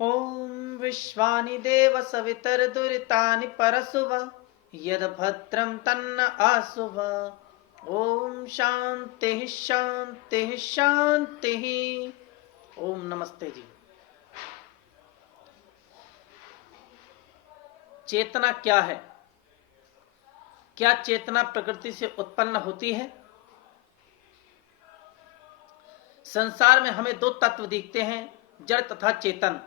ॐ विश्वानि देव सवितर्दुरितानि परशुव यद्भद्रं तन्न आशुव। ओम शांति शांति शांति। ओम नमस्ते जी। चेतना क्या है? क्या चेतना प्रकृति से उत्पन्न होती है? संसार में हमें दो तत्व दिखते हैं, जड़ तथा चेतन।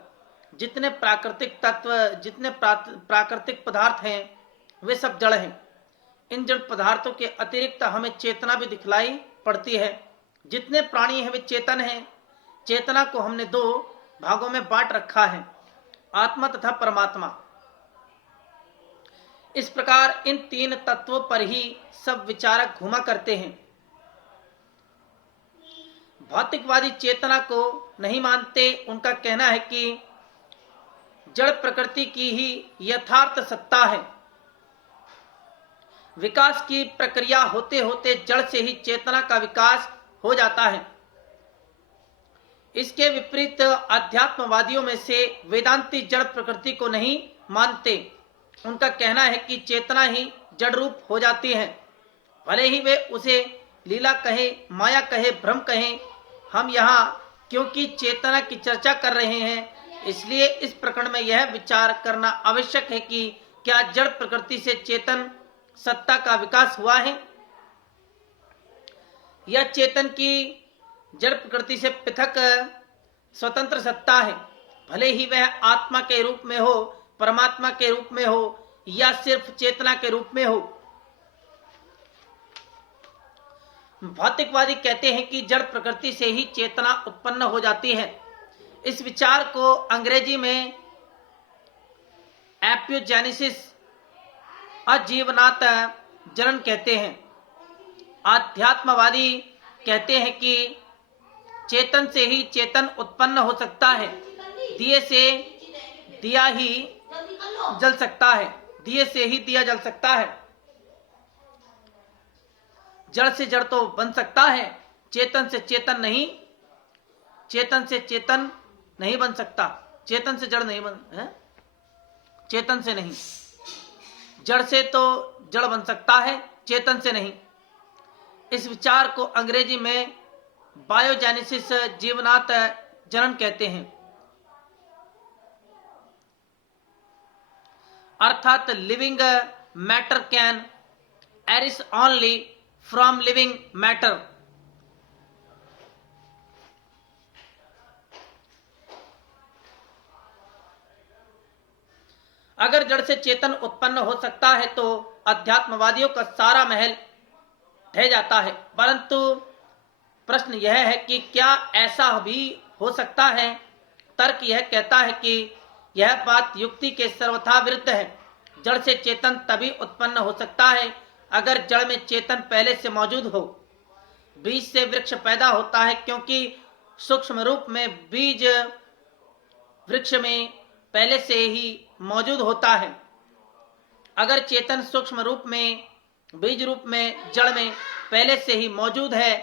जितने प्राकृतिक तत्व, जितने प्राकृतिक पदार्थ हैं वे सब जड़ हैं। इन जड़ पदार्थों के अतिरिक्त हमें चेतना भी दिखलाई पड़ती है। जितने प्राणी हैं वे चेतन हैं। चेतना को हमने दो भागों में बांट रखा है, आत्मा तथा परमात्मा। इस प्रकार इन तीन तत्वों पर ही सब विचारक घुमा करते हैं। भौतिकवादी चेतना को नहीं मानते। उनका कहना है कि जड़ प्रकृति की ही यथार्थ सत्ता है। विकास की प्रक्रिया होते होते जड़ से ही चेतना का विकास हो जाता है। इसके विपरीत अध्यात्मवादियों में से वेदांती जड़ प्रकृति को नहीं मानते। उनका कहना है कि चेतना ही जड़ रूप हो जाती है। भले ही वे उसे लीला कहे, माया कहे, भ्रम कहें। हम यहाँ क्योंकि चेतना की चर्चा कर रहे हैं, इसलिए इस प्रकरण में यह विचार करना आवश्यक है कि क्या जड़ प्रकृति से चेतन सत्ता का विकास हुआ है या चेतन की जड़ प्रकृति से पृथक स्वतंत्र सत्ता है। भले ही वह आत्मा के रूप में हो, परमात्मा के रूप में हो या सिर्फ चेतना के रूप में हो। भौतिकवादी कहते हैं कि जड़ प्रकृति से ही चेतना उत्पन्न हो जाती है। इस विचार को अंग्रेजी में एपियोजेनेसिस, अजीवनात जनन कहते हैं। आध्यात्मवादी कहते हैं कि चेतन से ही चेतन उत्पन्न हो सकता है। दिए से दिया ही जल सकता है, दिए से ही दिया जल सकता है। जड़ से जड़ तो बन सकता है, चेतन से चेतन नहीं। चेतन से चेतन नहीं बन सकता, चेतन से जड़ नहीं बन है? चेतन से नहीं। जड़ से तो जड़ बन सकता है, चेतन से नहीं। इस विचार को अंग्रेजी में बायोजेनेसिस, जीवनात जनन कहते हैं। अर्थात living matter can arise only from living matter. अगर जड़ से चेतन उत्पन्न हो सकता है तो अध्यात्मवादियों का सारा महल ढह जाता है। परंतु प्रश्न यह है कि क्या ऐसा भी हो सकता है? तर्क यह कहता है कि यह बात युक्ति के सर्वथा विरुद्ध है। जड़ से चेतन तभी उत्पन्न हो सकता है अगर जड़ में चेतन पहले से मौजूद हो। बीज से वृक्ष पैदा होता है क्योंकि सूक्ष्म रूप में बीज वृक्ष में पहले से ही मौजूद होता है। अगर चेतन सूक्ष्म रूप में, बीज रूप में, जड़ में पहले से ही मौजूद है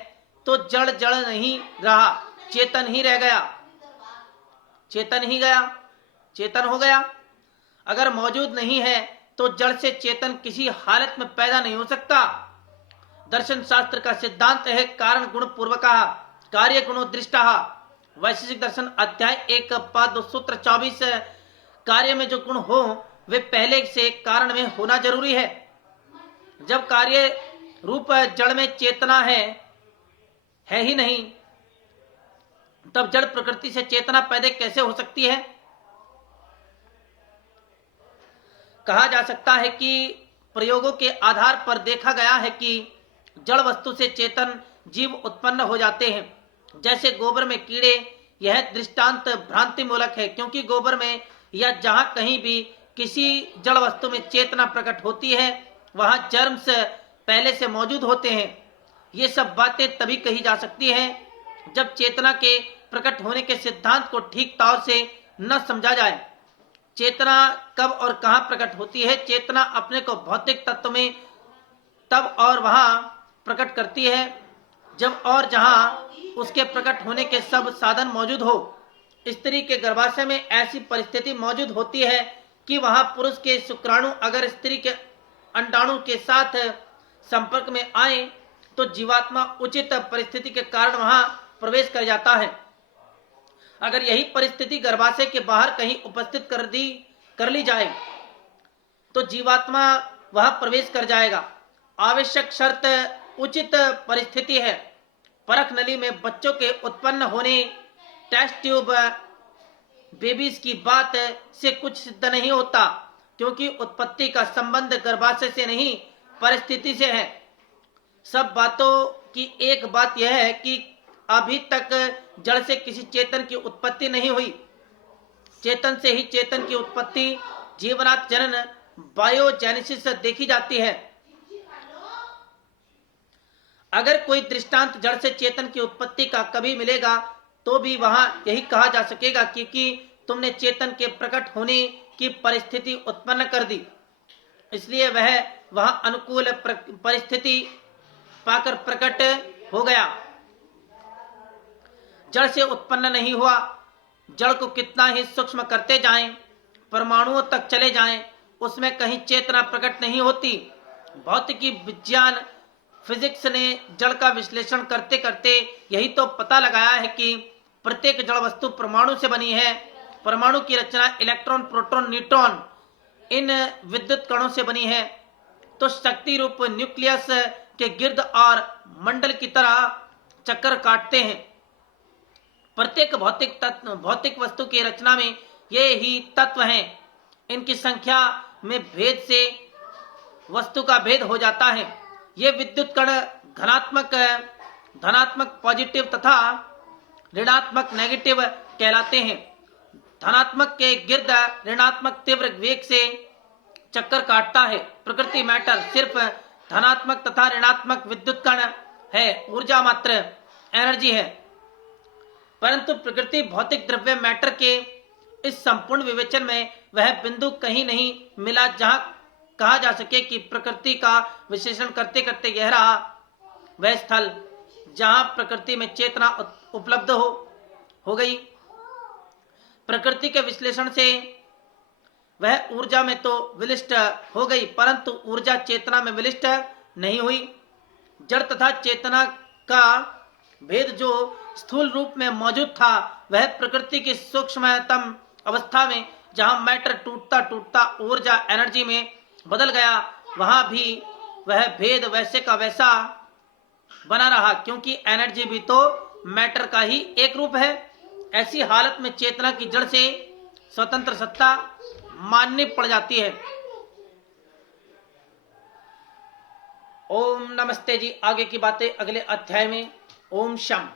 तो जड़ जड़ नहीं रहा, चेतन ही रह गया, चेतन ही गया, चेतन हो गया। अगर मौजूद नहीं है तो जड़ से चेतन किसी हालत में पैदा नहीं हो सकता। दर्शन शास्त्र का सिद्धांत है कारण गुण पूर्वकः कार्य गुणो दृष्टः। वैशेषिक दर्शन अध्याय 1 पद सूत्र 24। कार्य में जो गुण हो वे पहले से कारण में होना जरूरी है। जब कार्य रूप जड़ में चेतना है ही नहीं, तब जड़ प्रकृति से चेतना पैदा कैसे हो सकती है? कहा जा सकता है कि प्रयोगों के आधार पर देखा गया है कि जड़ वस्तु से चेतन जीव उत्पन्न हो जाते हैं। जैसे गोबर में कीड़े, यह दृष्टांत भ्रांति मूलक है क्योंकि गोबर में या जहां कहीं भी किसी जड़ वस्तु में चेतना प्रकट होती है वहां जर्म्स पहले से मौजूद होते हैं। ये सब बातें तभी कही जा सकती हैं जब चेतना के प्रकट होने के सिद्धांत को ठीक तौर से न समझा जाए। चेतना कब और कहां प्रकट होती है? चेतना अपने को भौतिक तत्व में तब और वहां प्रकट करती है जब और जहां उसके प्रकट होने के सब साधन मौजूद हो। स्त्री के गर्भाशय में ऐसी परिस्थिति मौजूद होती है कि वहां पुरुष के शुक्राणु अगर स्त्री के अंडाणु के साथ संपर्क में आए तो जीवात्मा उचित परिस्थिति के कारण वहां प्रवेश कर जाता है। अगर यही परिस्थिति गर्भाशय के बाहर कहीं उपस्थित कर ली जाए तो जीवात्मा वहां प्रवेश कर जाएगा। आवश्यक शर्त उचित परिस्थिति है। परख नली में बच्चों के उत्पन्न होने टेस्ट ट्यूब बेबीज की बात से कुछ सिद्ध नहीं होता, क्योंकि उत्पत्ति का संबंध गर्भाशय से नहीं परिस्थिति से है। सब बातों की एक बात यह है कि अभी तक जड़ से किसी चेतन की उत्पत्ति नहीं हुई। चेतन से ही चेतन की उत्पत्ति जीवनात् जनन बायोजेनेसिस देखी जाती है। अगर कोई दृष्टांत जड़ से चेतन की उत्पत्ति का कभी मिलेगा तो भी वहां यही कहा जा सकेगा कि तुमने चेतन के प्रकट होने की परिस्थिति उत्पन्न कर दी, इसलिए वह वहां अनुकूल परिस्थिति पाकर प्रकट हो गया। जड़ से उत्पन्न नहीं हुआ। जड़ को कितना ही सूक्ष्म करते जाएं, परमाणुओं तक चले जाएं, उसमें कहीं चेतना प्रकट नहीं होती। भौतिकी विज्ञान फिजिक्स ने जड़ का विश्लेषण करते करते यही तो पता लगाया है कि प्रत्येक जड़ वस्तु परमाणु से बनी है। परमाणु की रचना इलेक्ट्रॉन, प्रोटॉन, न्यूट्रॉन इन विद्युत कणों से बनी है। तो शक्ति रूप न्यूक्लियस के गिर्द और मंडल की तरह चक्कर काटते हैं। प्रत्येक भौतिक वस्तु की रचना में ये ही तत्व हैं। इनकी संख्या में भेद से वस्तु का भेद हो जाता है। ये विद्युत कण धनात्मक पॉजिटिव तथा ऋणात्मक नेगेटिव कहलाते हैं। धनात्मक के गिर्द ऋणात्मक तीव्र वेग से चक्कर काटता है। प्रकृति मैटर सिर्फ धनात्मक तथा ऋणात्मक विद्युत कण है, ऊर्जा मात्र एनर्जी है। परंतु प्रकृति भौतिक द्रव्य मैटर के इस संपूर्ण विवेचन में वह बिंदु कहीं नहीं मिला जहां कहा जा सके कि प्रकृति का विश्लेषण करते करते यह रहा वह स्थल जहां प्रकृति में चेतना उपलब्ध हो गई। प्रकृति के विश्लेषण से वह ऊर्जा में तो विलिष्ट हो गई, परंतु ऊर्जा चेतना में विलिष्ट नहीं हुई। जड़ तथा चेतना का भेद जो स्थूल रूप में मौजूद था वह प्रकृति की सूक्ष्मतम अवस्था में जहां मैटर टूटता टूटता ऊर्जा एनर्जी में बदल गया, वहां भी वह भेद वैसे का वैसा बना रहा, क्योंकि एनर्जी भी तो मैटर का ही एक रूप है। ऐसी हालत में चेतना की जड़ से स्वतंत्र सत्ता माननी पड़ जाती है। ओम नमस्ते जी। आगे की बातें अगले अध्याय में। ओम शम।